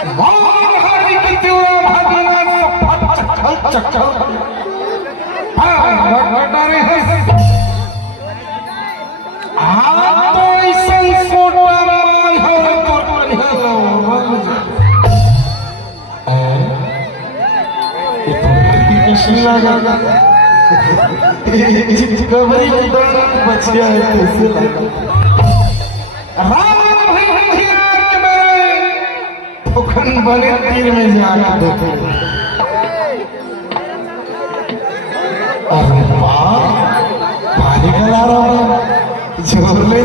हरि की तीव्र भागना चक्कर घटारे आप तो इसे फोटा हो तो हेलो कैसी लगा खबरी बचिया है कैसे लगा राम भूखन बने तीर में जाना देखे अरे वाह पानी खिला रहा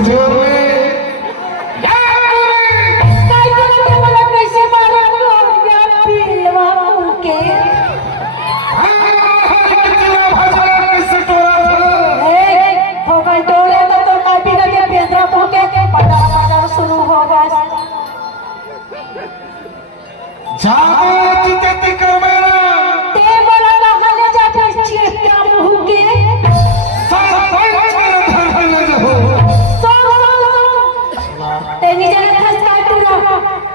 जोर में कैसे मारा के शुरू होगा जागो तिते क्रमेण ते बोला कहले जाते चिट्टा मुंह के ते निजे खसका टूरा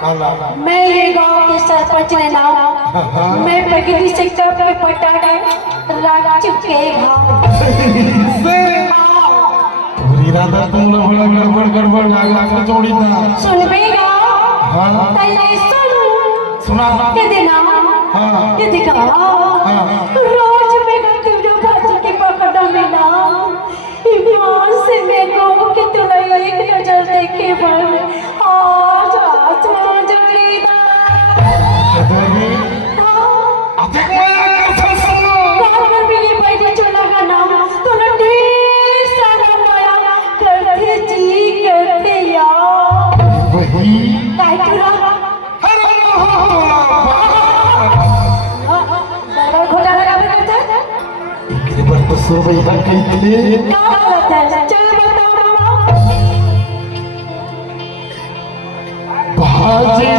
काला मैं ये गांव के सरपंच ने नाम मैं प्रगति सेक्टर पे पटाने राग चुके पूरी रात तुम लोग बड़ा गड़बड़ लगा जोड़ी था सुन बेगा हां तैने सुना ये देना ये दिखा रोज में तुझे भाजी के पकड़ा मिला ईमान से मैं गाँव की तुला एक नजर देखे बन आज आसमान जड़ीदा अबे मैं कैसे सुनो गाँव में ये बैठे चला का नाम तो ढेर सारा माया करते जी करते यार वही काय तुरा बड़ा घोटा लगा करते एक बार तो सो भाई हर कहीं थे क्या करते हैं चल बताओ भाजे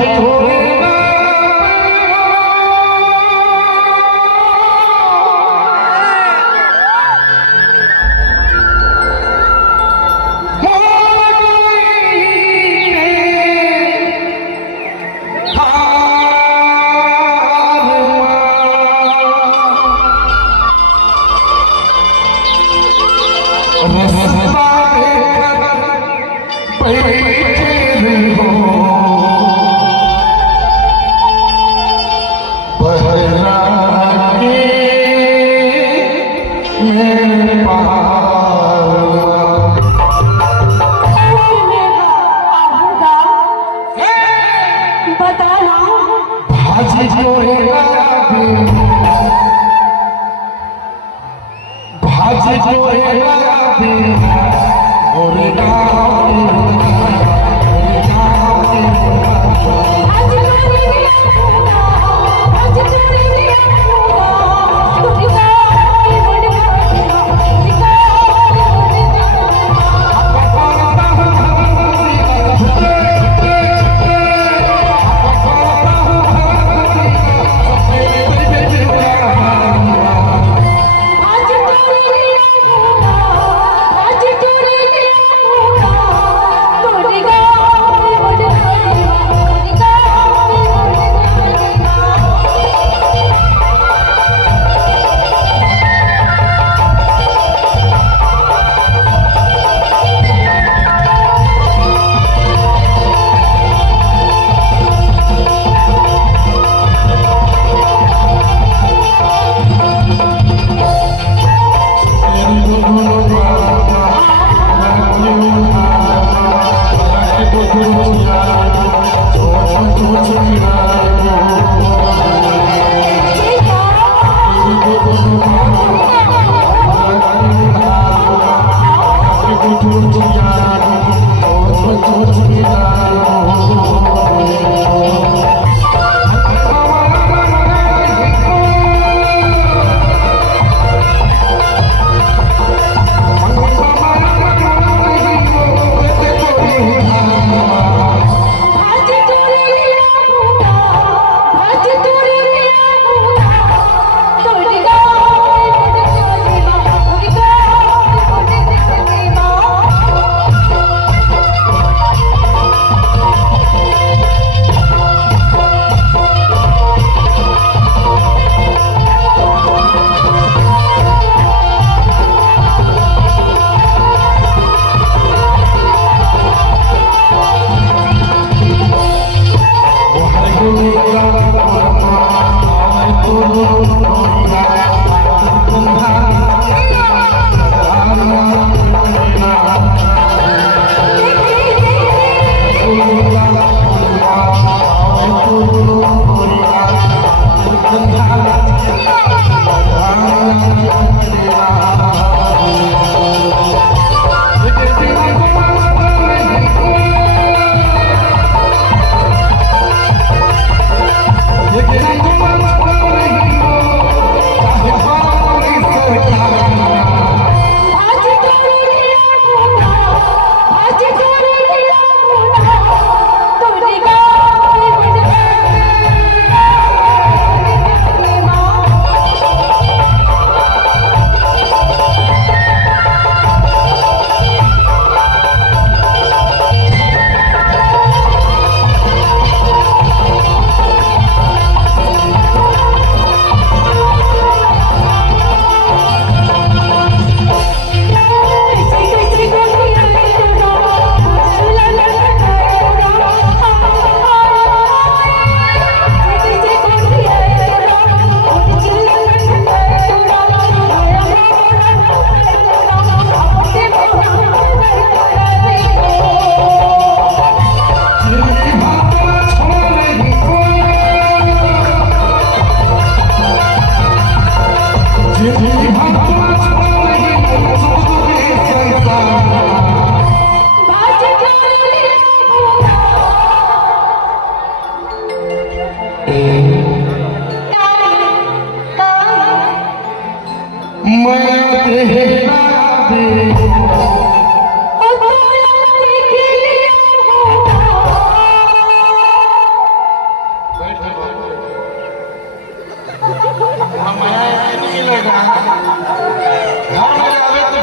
थोड़े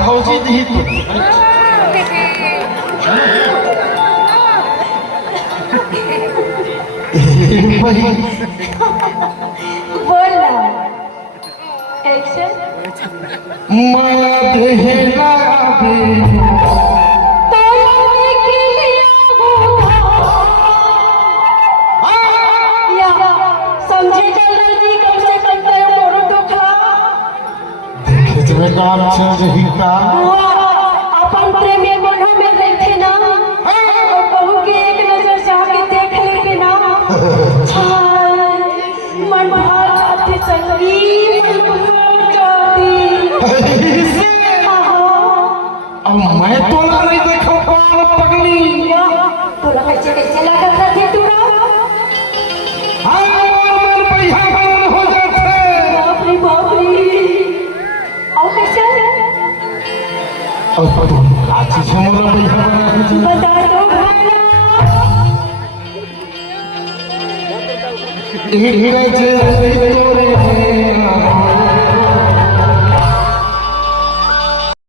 भौजी दी बोला एक्शन माया देहला दे समझे जल्दी कम से कम तो मोरो टोकला देखते काम चल रही का अपन प्रेमी मनों में रहते ना और बहू के एक नजर जाके देख लेते ना हाय मन भार जाते चली मन भार जाती अब मैं तो ना नहीं देखो कौन पगली तो कैसे कैसे लगा करते तू ना मन पैसा बन हो जाते बाप रे और कैसे और रांची से मोला पैसा बना बता दो भाई हीरे जे तोरे